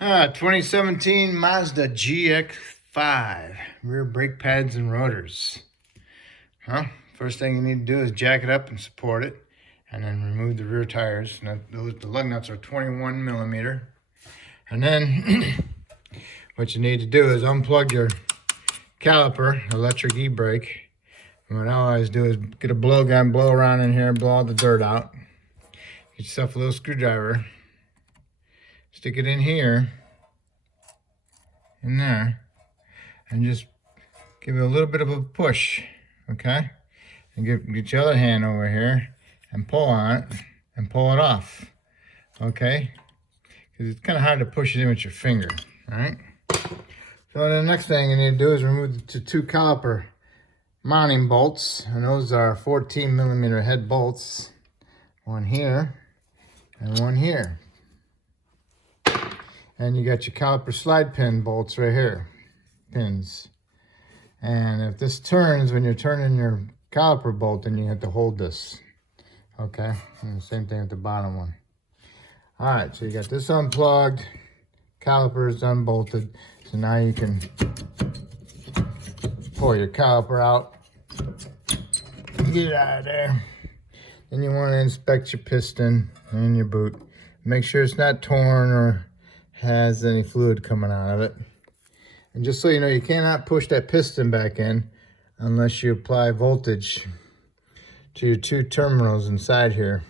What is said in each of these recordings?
2017 Mazda CX5, rear brake pads and rotors. First thing you need to do is jack it up and support it, and then remove the rear tires. Now, the lug nuts are 21 millimeter. And then what you need to do is unplug your caliper, electric e-brake. And what I always do is get a blow gun, blow around in here, blow all the dirt out. Get yourself a little screwdriver, stick it in here, in there, and just give it a little bit of a push, okay? And get your other hand over here and pull on it and pull it off, okay? Because it's kind of hard to push it in with your finger, all right? So the next thing you need to do is remove the two caliper mounting bolts, and those are 14 millimeter head bolts. One here and one here. And you got your caliper slide pin bolts right here, pins. And if this turns when you're turning your caliper bolt, then you have to hold this, okay? And the same thing with the bottom one. All right, so you got this unplugged, calipers unbolted. So now you can pull your caliper out, get it out of there. Then you want to inspect your piston and your boot. Make sure it's not torn or has any fluid coming out of it. And just so you know, you cannot push that piston back in unless you apply voltage to your two terminals inside here.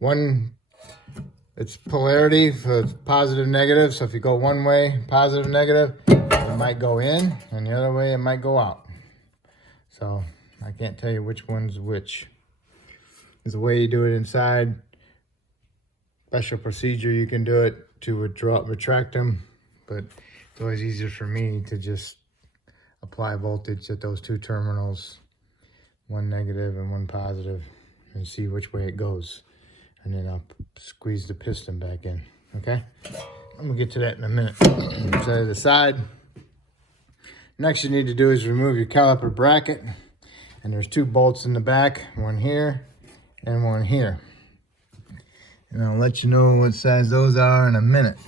One, it's polarity for positive, negative. So if you go one way, positive, negative, it might go in, and the other way it might go out. So I can't tell you which one's which. There's a way you do it inside. Special procedure you can do it to retract them, but it's always easier for me to just apply voltage at those two terminals, one negative and one positive, and see which way it goes. And then I'll squeeze the piston back in, okay? I'm gonna get to that in a minute. Set it aside. Next you need to do is remove your caliper bracket. And there's two bolts in the back, one here and one here. And I'll let you know what size those are in a minute.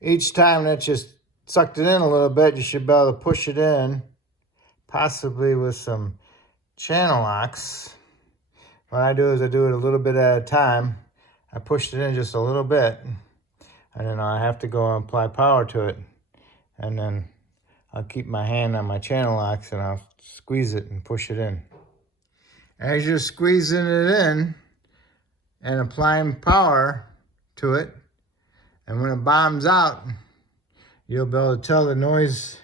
Each time that just sucked it in a little bit, you should be able to push it in, possibly with some channel locks. What I do is I do it a little bit at a time. I pushed it in just a little bit, and then I have to go and apply power to it. And then I'll keep my hand on my channel locks and I'll squeeze it and push it in. As you're squeezing it in and applying power to it, and when it bottoms out, you'll be able to tell the noise,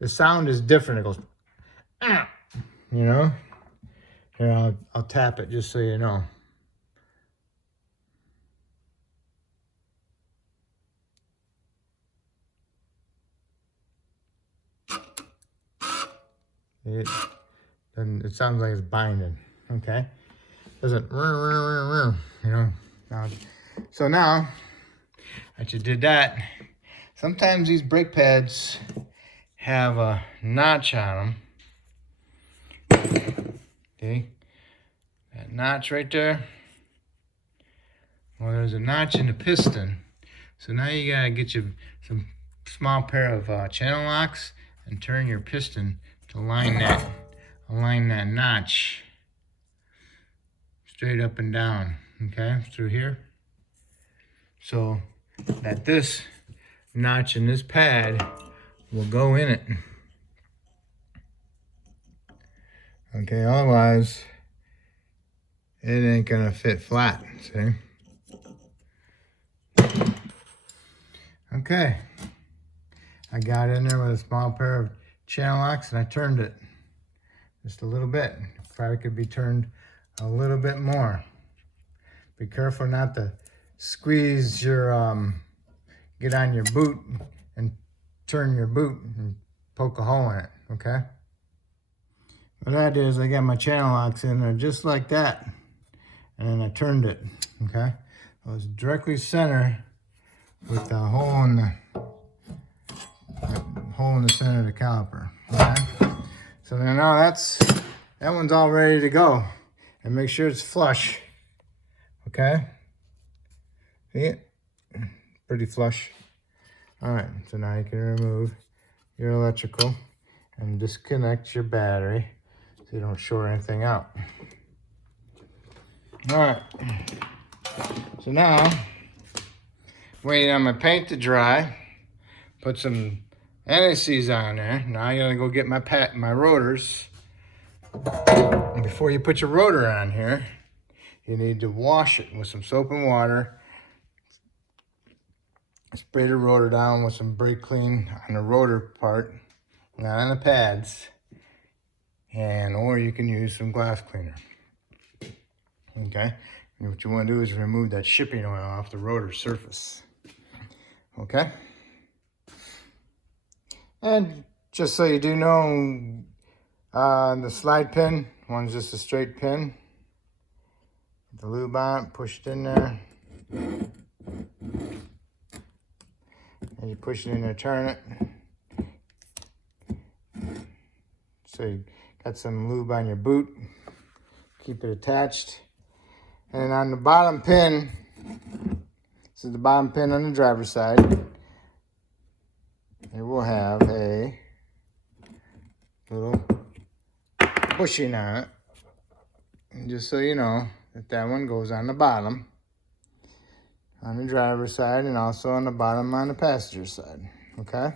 the sound is different. It goes, ah, you know? Here, I'll tap it just so you know. It sounds like it's binding, okay? Doesn't, you know? So now that you did that, sometimes these brake pads have a notch on them. Okay, that notch right there. Well, there's a notch in the piston. So now you gotta get you some small pair of channel locks and turn your piston to align that notch straight up and down, okay, through here. So that this notch in this pad will go in it. Okay, otherwise it ain't gonna fit flat, see? Okay, I got in there with a small pair of channel locks and I turned it just a little bit. Probably could be turned a little bit more. Be careful not to squeeze your, get on your boot and turn your boot and poke a hole in it, okay? What I did is I got my channel locks in there just like that. And then I turned it, okay? It was directly center with the hole in the center of the caliper, okay? So now that one's all ready to go. And make sure it's flush, okay? See it? Pretty flush. All right, so now you can remove your electrical and disconnect your battery so you don't short anything out. All right, so now, waiting on my paint to dry, put some NACs on there. Now I gotta go get my rotors. And before you put your rotor on here, you need to wash it with some soap and water. Spray the rotor down with some brake clean on the rotor part, not on the pads. Or you can use some glass cleaner. Okay, and what you want to do is remove that shipping oil off the rotor surface. Okay, and just so you do know, the slide pin, one's just a straight pin. Put the lube on, push it in there. And you push it in there, turn it. So you got some lube on your boot. Keep it attached. And on the bottom pin, this is the bottom pin on the driver's side. It will have a little bushing on it. And just so you know, that one goes on the bottom on the driver's side and also on the bottom on the passenger side, okay?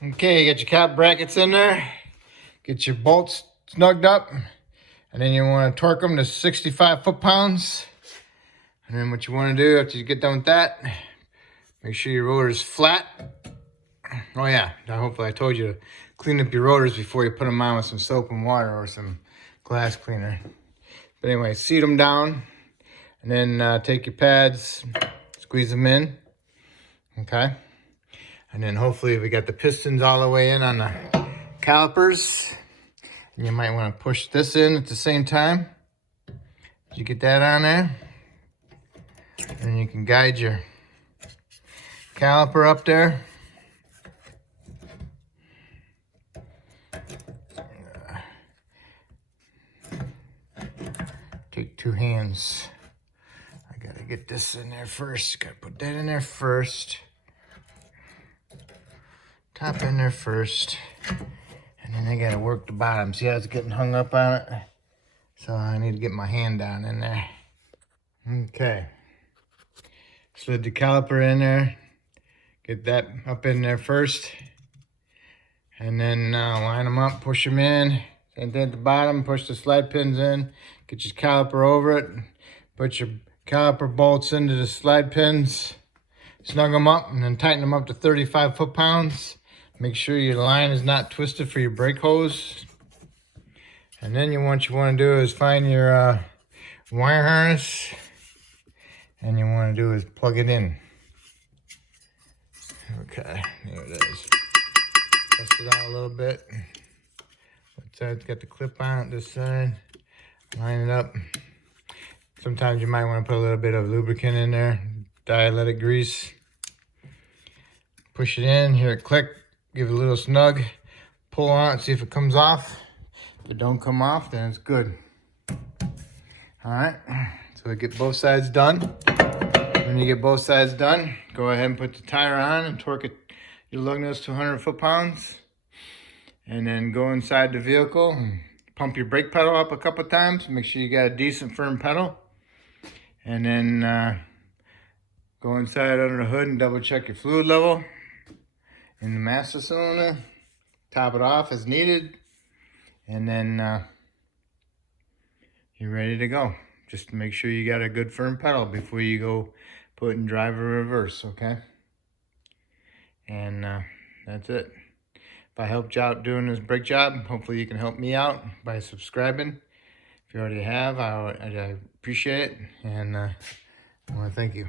Okay, you got your cap brackets in there. Get your bolts snugged up. And then you want to torque them to 65 foot-pounds. And then what you want to do after you get done with that, make sure your rotor's flat. Oh yeah, hopefully I told you to clean up your rotors before you put them on with some soap and water or some glass cleaner. But anyway, seat them down. And then take your pads, squeeze them in. Okay. And then hopefully we got the pistons all the way in on the calipers. And you might want to push this in at the same time. You get that on there. And you can guide your caliper up there. Take two hands. I gotta get this in there first. Gotta put that in there first. Top in there first. And then I gotta work the bottom. See how it's getting hung up on it? So I need to get my hand down in there. Okay. Slid the caliper in there. Get that up in there first. And then line them up, push them in. And then at the bottom, push the slide pins in. Get your caliper over it. Put your caliper bolts into the slide pins. Snug them up and then tighten them up to 35 foot-pounds. Make sure your line is not twisted for your brake hose. And then what you want to do is find your wire harness. And you want to do is plug it in. Okay, there it is. Test it out a little bit. That side's got the clip on it, this side. Line it up. Sometimes you might want to put a little bit of lubricant in there. Dialectic grease. Push it in, hear it click. Give it a little snug. Pull on it, see if it comes off. If it don't come off, then it's good. Alright, so we get both sides done. When you get both sides done, go ahead and put the tire on and torque it, your lug nuts to 100 foot-pounds. And then go inside the vehicle and pump your brake pedal up a couple times. Make sure you got a decent firm pedal. And then go inside under the hood and double check your fluid level in the master cylinder. Top it off as needed. And then you're ready to go. Just make sure you got a good firm pedal before you go put in drive or reverse, okay? And that's it. If I helped you out doing this brake job, hopefully you can help me out by subscribing. If you already have, I appreciate it. And I want to thank you.